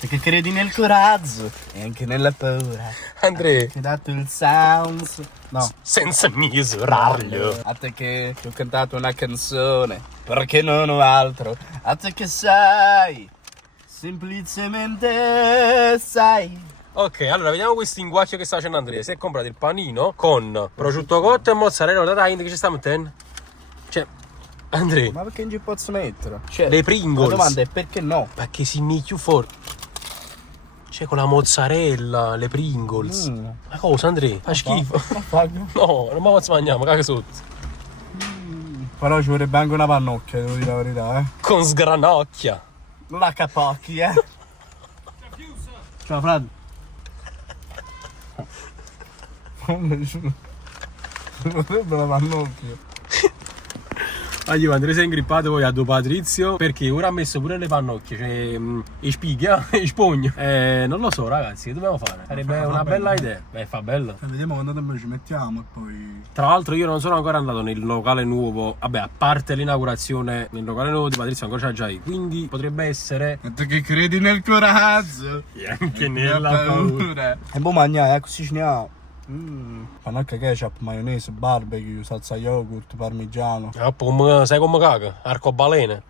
te che credi nel coraggio e anche nella paura. Andrea, Ti ho dato il sounds. No. senza misurarlo. A te che ti ho cantato una canzone, perché non ho altro. A te che sai, semplicemente sai. Ok, allora vediamo questo inguaccio che sta facendo Andrea. Si è comprato il panino con prosciutto cotto e mozzarella da Taint che ci sta mettendo. Cioè, Andrea, Ma perché non ci posso mettere? Cioè, le Pringles. la domanda è perché no? Perché si micchia fuori. C'è con la mozzarella, le Pringles. Ma cosa, Andrea? Fa schifo. No, non mi posso mangiare, caga sotto. Però ci vorrebbe anche una pannocchia, devo dire la verità, Con sgranocchia. Non la capocchi, Ciao, Fred. Non vorrebbe la pannocchia. Io Andrea si è ingrippato poi a Do Patrizio perché ora ha messo pure le pannocchie, cioè i spighi, i spugni. Non lo so ragazzi, che dobbiamo fare? Sarebbe una bella idea. Beh, fa bello. Vediamo quando tempo ci mettiamo e poi... Tra l'altro io non sono ancora andato nel locale nuovo, vabbè a parte l'inaugurazione, nel locale nuovo di Patrizio ancora c'è già io, quindi potrebbe essere... E te che credi nel coraggio E anche nella paura. E poi mangiare, così ce ne ha. Pannocchia ketchup, maionese, barbecue, salsa yogurt, parmigiano. Sai come caga? Arcobalene.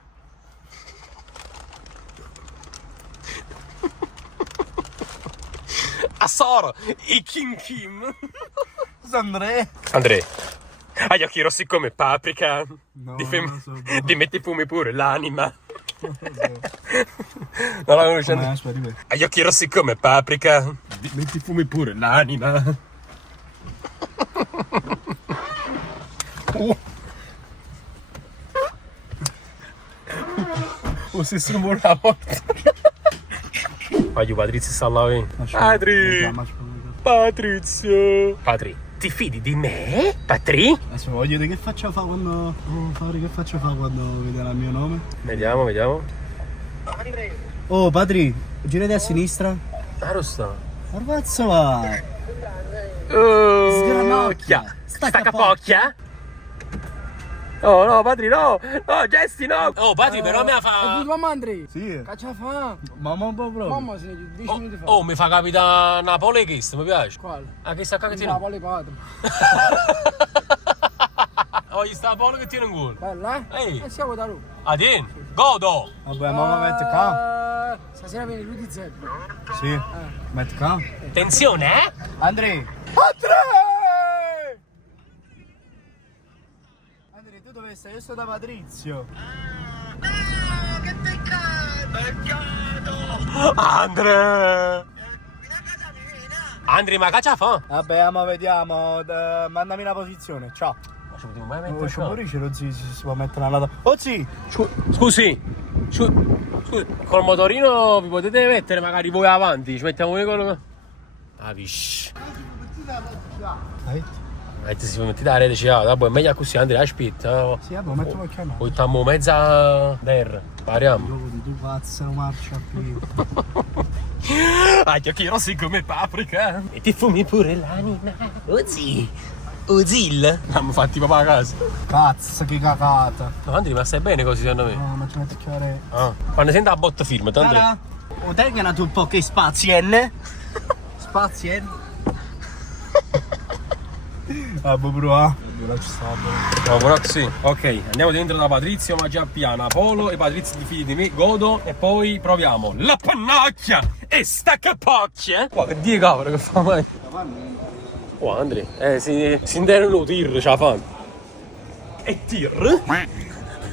Assoro, i Kim Kim. Andrea? Andrea, hai gli occhi rossi come paprika. No, Ti metti fumi pure l'anima. Non la conosci? Hai gli occhi rossi come paprika. Ti metti fumi pure l'anima. O stesso rumore a morte. Voglio Patrizio sta là. Patrizio. Patri, ti fidi di me? Patri? Adesso voglio vedere che faccio fare quando... che faccio fare quando vedrà il mio nome. Vediamo. Oh, Patri, girati a sinistra. Arosta. Ma cazzo va? Sgranocchia. Stacca pocchia. Oh no, Patri, no! No, gesti no! Oh, Patri, però mi fa... Mamma Andrea, Sì. caccia fa. Mamma un po' proprio. Mamma se ne 10 minuti fa. Oh, mi fa capitare Napoli questo, mi piace. Quale? Ah, che sta qua che tiene? Napoli 4. Oh, gli sta Napoli che tiene un gol. Bella? Ehi. Siamo da lui. Adien, godo! Vabbè, mamma mette qua. Stasera viene lui di Zebbi. Sì. Metti qua. Attenzione, eh? Andrea! Andrea, tu dove stai? Io sto da Patrizio. Andre! Andre, ma caccia fa? Vabbè, ma vediamo. Mandami la posizione. Ciao. Ma ci potevo mai Oh, mettere c'è qua? pure si può mettere una lata. Oh sì! Scusi, col motorino vi potete mettere magari voi avanti, ci mettiamo noi con... Ah, vish. Si può mettere la rete, vabbè, è meglio così, Andrea, aspetta. Sì, vabbè, metto qualche mano. Poi stiamo mezza terra, pariamo. Dopo di tu pazzo, marcia qui. Ah, gli occhi rossi come paprika. E ti fumi pure l'anima. Uzil. Abbiamo fatti papà a casa. Cazzo, che cagata. No, Andrea, ma stai bene così secondo me? No, ma ci metto chiare. Ah, quando senti la botta firme, Andrea. O te che tu un po' che spazien? Spazien? Ah, bro, No, però sì. Ok, andiamo dentro da Patrizio, ma già piano. Polo e Patrizio ti fidi di me, godo. E poi proviamo la pannocchia e stacca pocchia. Qua che die cavolo che fa mai? Oh, Andrea, si intende un tir, ce la fanno. E tir?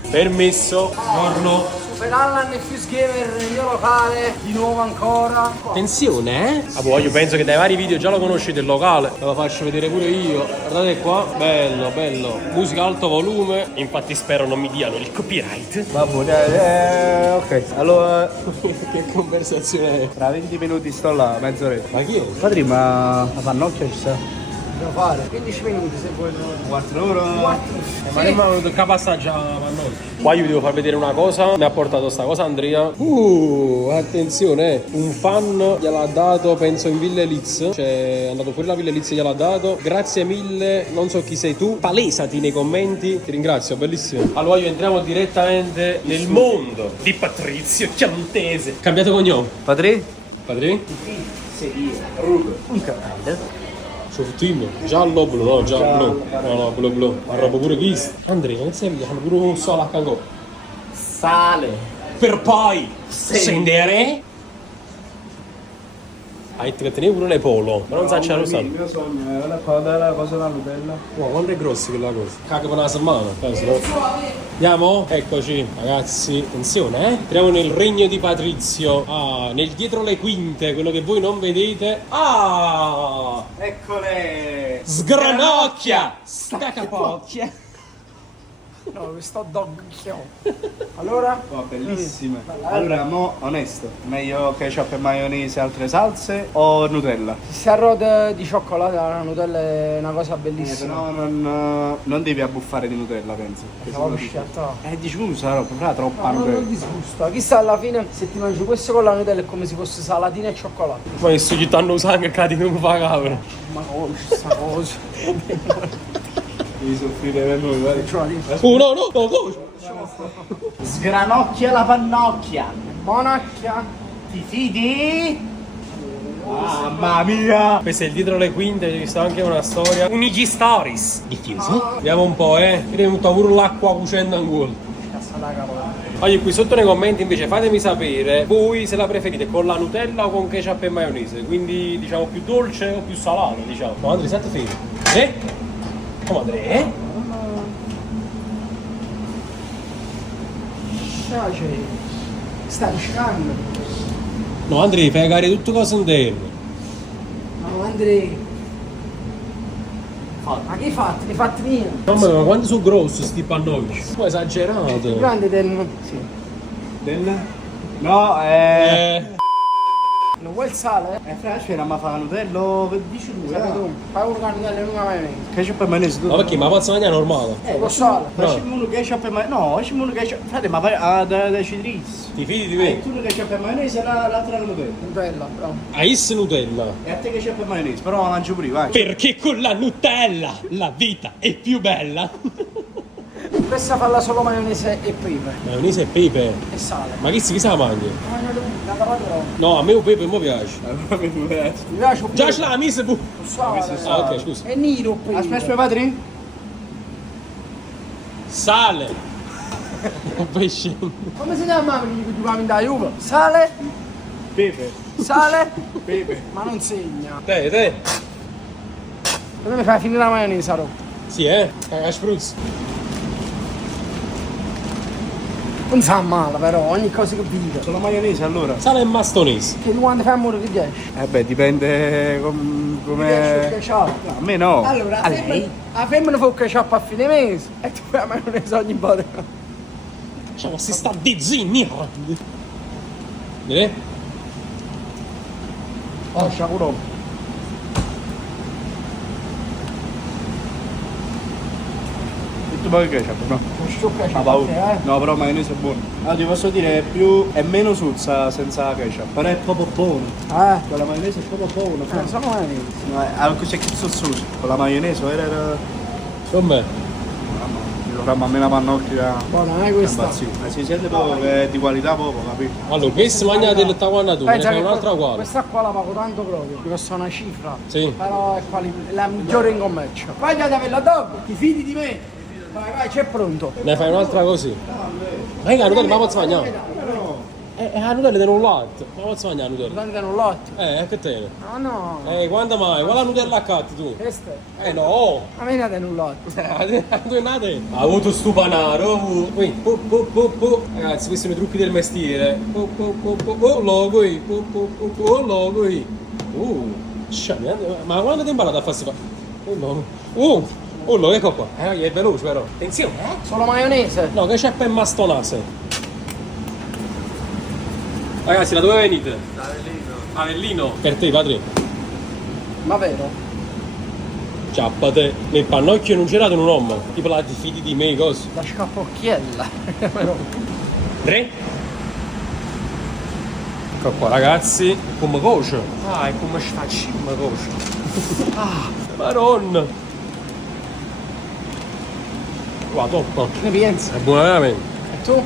Permesso, giorno. Superallan e Fuse Gamer, il mio locale, di nuovo ancora. Attenzione, eh? Io penso che dai vari video già lo conoscete il locale. Ve lo faccio vedere pure io. Guardate qua, bello, bello. Musica alto volume. Infatti spero non mi diano il copyright. Vabbè, ok. Allora, Che conversazione è? tra 20 minuti sto là, mezz'oretta. Ma chi è? Padri, ma la pannocchia ci sta? Devo fare 15 minuti se vuoi. 4 ore. 4. Ma io mi ho detto che passaggia a noi. Qua io vi devo far vedere una cosa. Mi ha portato sta cosa Andrea. Attenzione, un fan gliel'ha dato, penso in Villa Elitz. Cioè è andato fuori la Villa Elitz e gliel'ha dato. Grazie mille, non so chi sei tu. Palesati nei commenti. Ti ringrazio, bellissimo. Allora io entriamo direttamente nel mondo di Patrizio Chiantese. Cambiato cognome. Padre? Padre? Un cappello. Sul team. Giallo blu, no, giallo blu. No, blu blu. Ma roba pure visto. Andrea, non sei hanno pure un solo a cangò. Sale. Per poi scendere. Hai detto che tenevi pure le polo, ma non sa c'è lo Il sanno. mio sogno era la cosa della Nutella. Wow, quanto è grossa quella cosa? Caga per una settimana, penso, no? Andiamo? Eccoci, ragazzi, attenzione, Entriamo nel regno di Patrizio. Ah, nel dietro le quinte, quello che voi non vedete. Ah! Eccole! Sgranocchia! Staccapocchia! No, questo dog. Allora? Oh, bellissime. Allora, mo, onesto, meglio ketchup e maionese e altre salse o Nutella? Se arrota di cioccolato la Nutella è una cosa bellissima. Però non devi abbuffare di Nutella, penso. Dici come sarà proprio troppa Non Nutella. disgusta. Chissà alla fine se ti mangi questo con la Nutella è come se fosse salatina e cioccolato. Ma che sto gittando sangue, cadi come fa cabra. Ma questa cosa. Devi soffrire per noi, vai. Oh no, no, no, Sgranocchia la pannocchia. Monacchia. Ti fidi? Mamma mia! Questo è il dietro le quinte, c'è stata anche una storia. Unigi Stories. Diffuso? Vediamo un po', Vediamo pure l'acqua cucendo in gol. Cazzata capola. Allora, qui sotto nei commenti invece fatemi sapere voi se la preferite con la Nutella o con ketchup e maionese. Quindi diciamo più dolce o più salato, diciamo. No, Andrea, senti fine. Come Andrea, Stai uscendo. No, Andrea, fai cagare tutte cose interne. No, Andrea. Ma che hai fatto? Li hai fatti mia? Mamma mia, ma quanti sono grossi sti pannocchi? Ma esagerato. Grande del... Sì. Del? No, Non vuoi il sale? fra c'era ma fa Nutella, che dici tu? Sai tu, fai un candello e una maionese. Ketchup e maionese tu? Ma perché? Ma posso mangiare normale? Lo sale. Facciamo uno ketchup e maionese. No, facciamo uno ketchup. Frate, ma da Cidris. Ti fidi di me? Tu uno ketchup e maionese e l'altra Nutella. Nutella, bravo. Ice Nutella. E a te ketchup e maionese, però la mangio prima, vai. Perché con la Nutella la vita è più bella. Questa falla solo maionese e pepe. Maionese e pepe. E sale. Ma chi si sa mangia? La parola. No, a me il pepe mi piace. Mi piace un Già ce l'ha mise bu. sale. Ah, ok, scusa. È nero il pepe. Aspetta, padre? Sale. Pesce. Come si chiama quelli che ti da Juve? Sale? Pepe. Sale? Pepe. Ma non segna. Te. Come mi fai finire la maionese, Rocco? Sì, caga spruzzo. Non fa male però, ogni cosa che vive. Solo maionese allora? Sale e mastonese. Che tu quando fai amore che riesci? Beh, dipende come... Ketchup. No, a me no. Allora, a lei? la femmina fa il ketchup a fine mese e tu fai la maionese ogni volta. Cioè, ma si sta di zinni. Vedete? Oh, sciacuro. Tu poi ketchup, no? Non sto Ah, ketchup, paura. No, però maionese è buono. Allora ti posso dire, è meno suzza senza ketchup. Però è proprio buono. Con la maionese è proprio buono. Sono maionese. No, c'è che sono con la maionese era... Come? Mamma mia, la pannocchia... Buona, questa? Si sente proprio che è di qualità proprio, capito? Allora, questo mangia del tawana tu, ne Pensa fai che un'altra uguale. questa qua la pago tanto proprio, mi costa una cifra. Sì. Però è la migliore in commercio. Vai a dare la dog, ti fidi di me? Vai, c'è pronto. Ne fai un'altra così. Ma che la Nutella ma posso mangiare? La Nutella tiene un latte. Ma posso mangiare la Nutella? Tanti danno un latte. Che tiene? Ah no, Quando mai? Qual è la Nutella a catti tu? questa è. No! A me ne danno un latte. Tu è nata? Ha avuto sto panaro. Qui, ragazzi, questi sono i trucchi del mestiere. Logo qui. Logo qui. Ma quando ti hai imparato a farsi fa? Che qua? È veloce però. Attenzione, Solo maionese? No, che c'è per mastonase. Ragazzi, da dove venite? Da Avellino. Avellino? Per te, padre? Ma vero? Ciappate, nel pannocchio non c'era un uomo, tipo la fidi di me, cosa? La scapocchiella. 3. Ecco qua ragazzi, come coce. Ah, è come stacci, come coce. Ah, maronna. Qua, top. Che ne pensi? È buona veramente. E tu?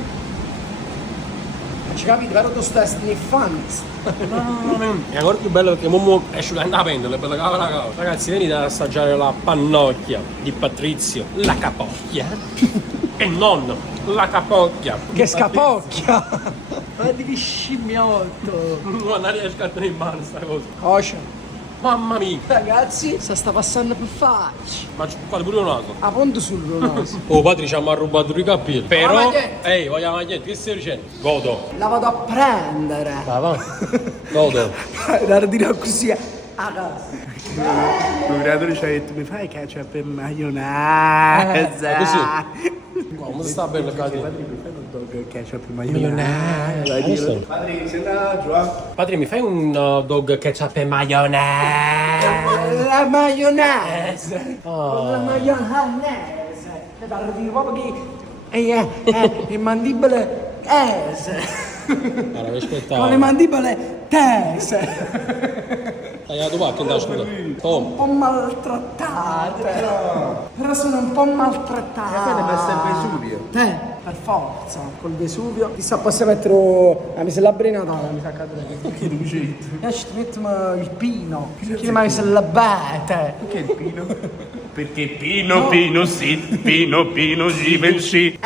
Non ci capite, però tu stai sniffando. È ancora più bello perché Momo esce da pentola, è bella cava. Ragazzi, venite ad assaggiare la pannocchia di Patrizio, la capocchia. E non la capocchia. Che scapocchia! Ma di che scimmiotto! Non riesco a tenere in mano sta cosa. Coce. Mamma mia. Ragazzi, sta passando per faccia. Ma fate pure un naso. A punto sul naso. Oh, Patri ci ha rubato i capelli. Però, maglietta. ehi, voglio la maglietta, che stai dicendo? Godo. La vado a prendere. Va. Godo. La dirò così a casa. Il creatore ci ha detto mi fai ketchup e maionese. Così. Come sta bello il catino? Ketchup e maionese. Padre, senta giù. Patri, mi fai un dog ketchup e maionese? La maionese. La maionese. E parlo di proprio che è mandibole tese. Allora, vi aspettavo. Con le mandibole tese. Tagliato pacco, dai, scusa. Oh. Un po' maltrattate. Però sono un po' maltrattate. Per forza, col Vesuvio. Chissà, posso mettere la misella Natale, mi sa cadere. Che lucetto. Ci mettiamo il pino. Che ma misellabete. Perché il pino? Perché Pino, sì, Pino, Givenchy.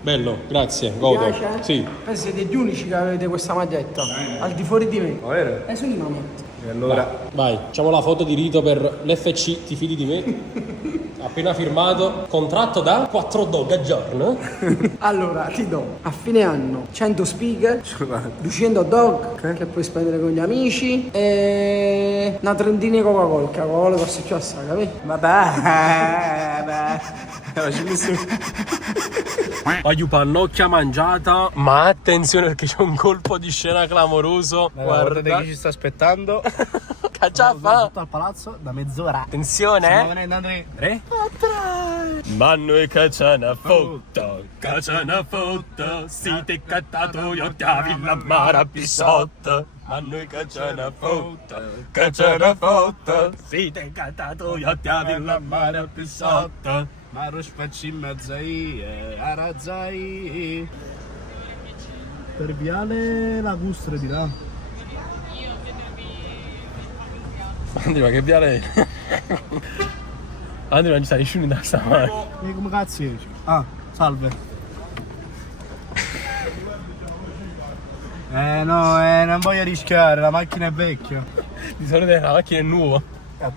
Bello, grazie, godo. Piace? Sì. Siete gli unici che avete questa maglietta. Al di fuori di me. Vero? E sono i mametti. E allora? Vai, facciamo la foto di rito per l'FC, ti fidi di me? Appena firmato, contratto da 4 dog al giorno. Allora, ti do a fine anno 100 speaker, 200 dog che puoi spendere con gli amici e una trentina di Coca-Cola. Coca-Cola costa più assai, capito? Vabbè. Voglio pannocchia mangiata, ma attenzione perché c'è un colpo di scena clamoroso. Guarda chi ci sta aspettando. Cacciaffa. Tutto al palazzo da mezz'ora. Attenzione, Stiamo venendo, Andrea. 3. Manno e cacciana foto, siete cattato io chiavi la mara pisotto. Manno e cacciana foto, siete cattato io chiavi la mara pisotto. Maro spacci mazzai, arazzai. Per viale Lacustre di là. Andrea, ma che viale è? Andrea, non ci sta nessuno da stamattina. E come cazzo esci? Ah, salve. No, non voglio rischiare, la macchina è vecchia. Di solito la macchina è nuova. La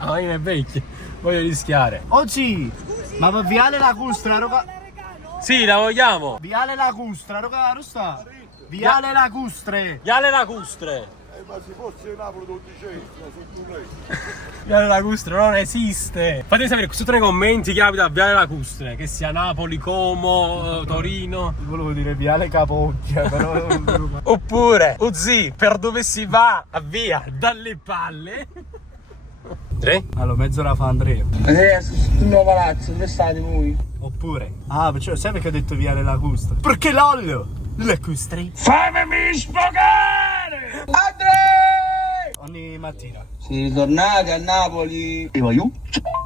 macchina è vecchia. Voglio rischiare. Oggi! Ma per viale Lacustre, roga... Sì, la vogliamo. Viale Lacustre, roga, non sta? Viale Lacustre! Viale Lacustre. Ma se fosse Napoli 12 su lei. Viale Lacustre non esiste. Fatemi sapere sotto nei commenti chi abita a Viale Lacustre, che sia Napoli, Como, Torino. Volevo dire viale Capocchia, però... Oppure, Uzi, per dove si va? A via dalle palle. 3. Allora, mezz'ora fa Andrea. Andrea, sul nuovo palazzo, dove state voi? Oppure... Ah, perciò, sai perché ho detto viale Lacustre? Perché l'olio! Lacustre? Fammi sfogare! Andrea! Ogni mattina. Siete ritornati a Napoli? E vai io?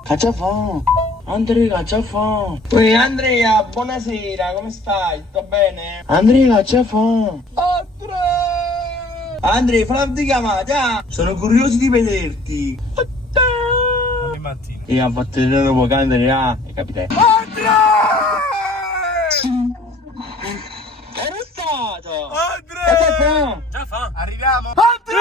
Caccia fa? Andrea, caccia fa? Uè, Andrea, buonasera, come stai? Tutto bene? Andrea, caccia fa? Andrea, fammi chiamare, ah! Sono curioso di vederti. Ogni mattina. E a fatto vedere dopo che Andrea, capite? Andrea! È stato? Andrea! Già fa. Arriviamo? Andrea!